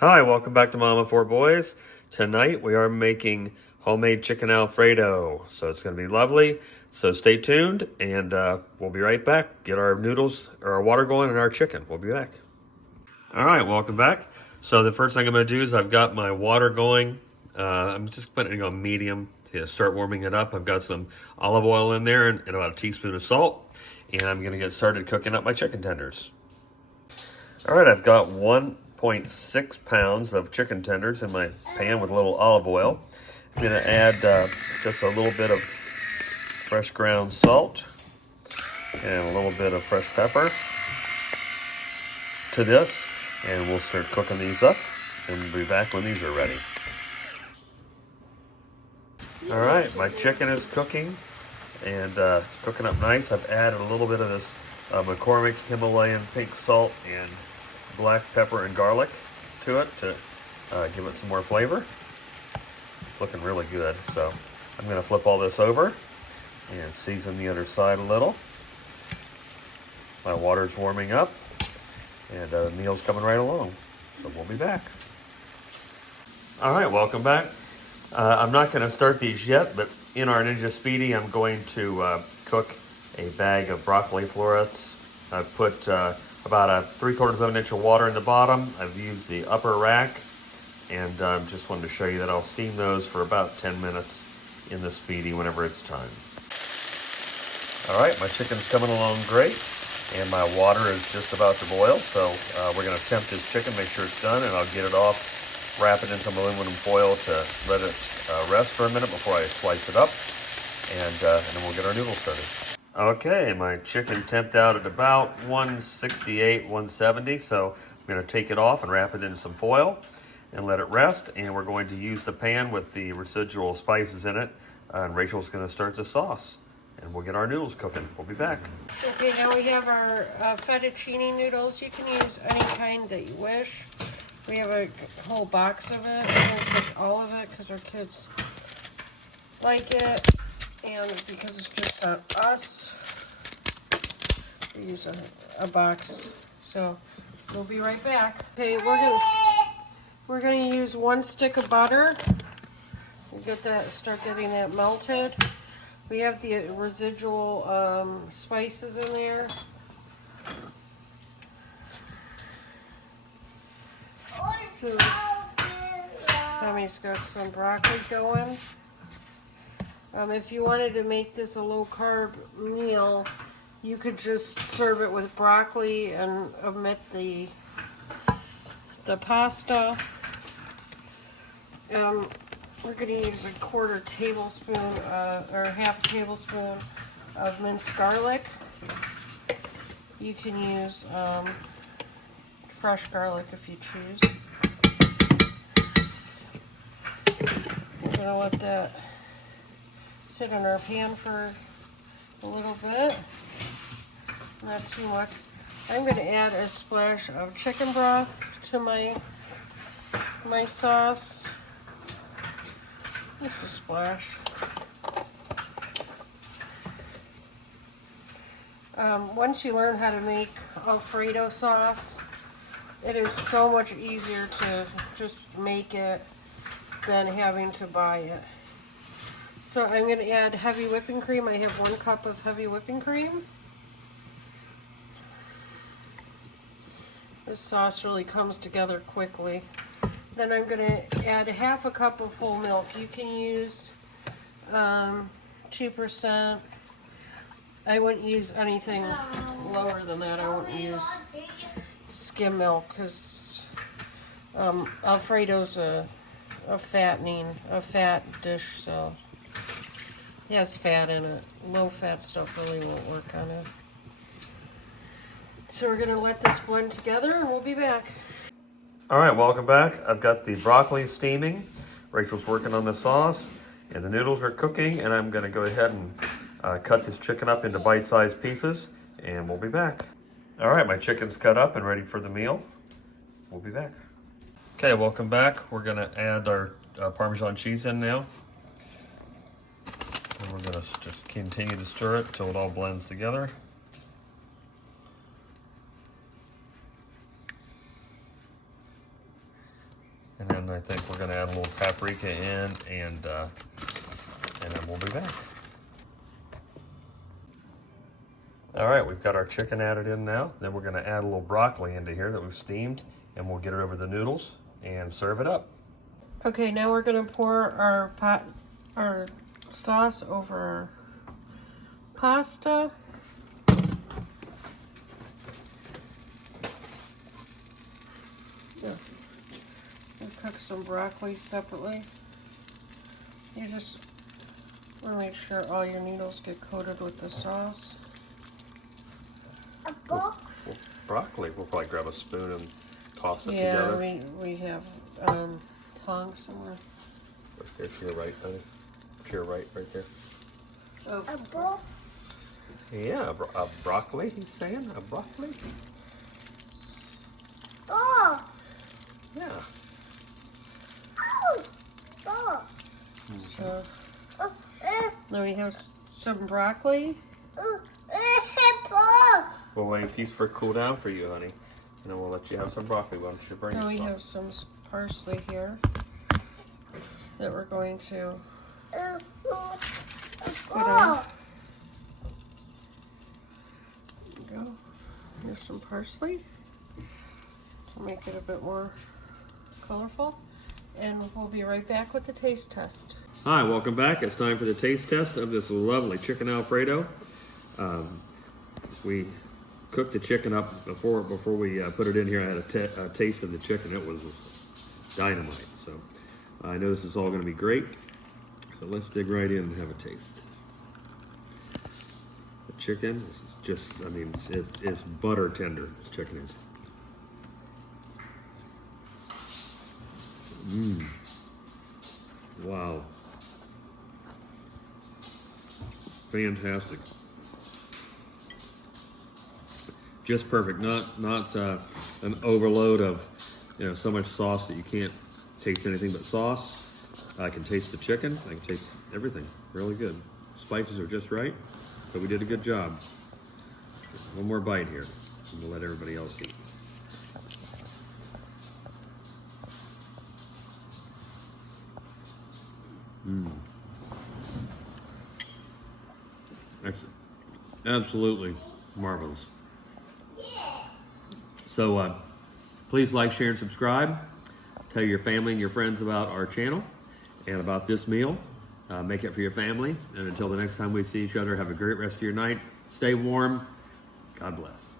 Hi, welcome back to Mama Four Boys. Tonight we are making homemade chicken Alfredo. So it's going to be lovely. So stay tuned and we'll be right back. Get our noodles or our water going and our chicken. We'll be back. All right, welcome back. So the first thing I'm going to do is I've got my water going. I'm just putting it on medium to start warming it up. I've got some olive oil in there and about a teaspoon of salt. And I'm going to get started cooking up my chicken tenders. All right, I've got 1.6 pounds of chicken tenders in my pan with a little olive oil. I'm going to add just a little bit of fresh ground salt and a little bit of fresh pepper to this, and we'll start cooking these up, and we'll be back when these are ready. All right, my chicken is cooking, and it's cooking up nice. I've added a little bit of this McCormick's Himalayan pink salt and black pepper and garlic to it to give it some more flavor. It's looking really good. So I'm going to flip all this over and season the other side a little. My water's warming up and the meal's coming right along. So we'll be back. All right, welcome back. I'm not going to start these yet, but in our Ninja Speedy, I'm going to cook a bag of broccoli florets. I've put about 3/4 of an inch of water in the bottom. I've used the upper rack, and just wanted to show you that I'll steam those for about 10 minutes in the Speedy whenever it's time. All right, my chicken's coming along great, and my water is just about to boil, so we're going to temp this chicken, make sure it's done, and I'll get it off, wrap it in some aluminum foil to let it rest for a minute before I slice it up, and then we'll get our noodles started. Okay, my chicken temped out at about 168, 170, so I'm going to take it off and wrap it in some foil and let it rest, and we're going to use the pan with the residual spices in it, and Rachel's going to start the sauce, and we'll get our noodles cooking. We'll be back. Okay, now we have our fettuccine noodles. You can use any kind that you wish. We have a whole box of it. We're going to cook all of it because our kids like it. And because it's just not us, we use a box. So we'll be right back. Okay, we're gonna use 1 stick of butter. We'll get that, start getting that melted. We have the residual spices in there. So, Tommy's got some broccoli going. If you wanted to make this a low-carb meal, you could just serve it with broccoli and omit the pasta. We're going to use a 1/4 tablespoon or 1/2 tablespoon of minced garlic. You can use fresh garlic if you choose. We're going to let that sit in our pan for a little bit, not too much. I'm going to add a splash of chicken broth to my sauce. Just a splash. Once you learn how to make Alfredo sauce, it is so much easier to just make it than having to buy it. So I'm going to add heavy whipping cream. I have 1 cup of heavy whipping cream. This sauce really comes together quickly. Then I'm going to add 1/2 cup of whole milk. You can use 2%. I wouldn't use anything lower than that. I wouldn't use skim milk because Alfredo's a fat dish, so it has fat in it. Low-fat stuff really won't work on it. So we're going to let this blend together, and we'll be back. All right, welcome back. I've got the broccoli steaming. Rachel's working on the sauce, and the noodles are cooking, and I'm going to go ahead and cut this chicken up into bite-sized pieces, and we'll be back. All right, my chicken's cut up and ready for the meal. We'll be back. Okay, welcome back. We're going to add our Parmesan cheese in now. And we're going to just continue to stir it until it all blends together. then I think we're gonna add a little paprika in, and then we'll be back. All right, we've got our chicken added in now. Then we're gonna add a little broccoli into here that we've steamed, and we'll get it over the noodles and serve it up. Okay, now we're gonna pour our sauce over our pasta. Yeah. We'll cook some broccoli separately. You just want to make sure all your noodles get coated with the sauce. Broccoli, we'll probably grab a spoon and toss it Yeah, together. we have tongs somewhere. Right there to your right, honey. To your right there. Oh. Yeah, a broccoli, he's saying? A broccoli? Oh! Yeah. Oh! So, now we have some broccoli. We'll wait a piece for cool down for you, honey. And then we'll let you have some broccoli. Why don't you bring Now we some? have some parsley here that we're going to put on. There we go. Here's some parsley to make it a bit more colorful. And we'll be right back with the taste test. Hi, welcome back. It's time for the taste test of this lovely chicken Alfredo. We cooked the chicken up before we put it in here. I had a taste of the chicken. It was dynamite. So I know this is all going to be great. So let's dig right in and have a taste. The chicken is just, I mean, it's butter tender. This chicken is. Mmm. Wow. Fantastic. Just perfect. Not an overload of, so much sauce that you can't taste anything but sauce. I can taste the chicken. I can taste everything. Really good. Spices are just right, but we did a good job. One more bite here, and we'll let everybody else eat. Mmm. That's absolutely marvelous. So please like, share, and subscribe. Tell your family and your friends about our channel and about this meal. Make it for your family. And until the next time we see each other, have a great rest of your night. Stay warm. God bless.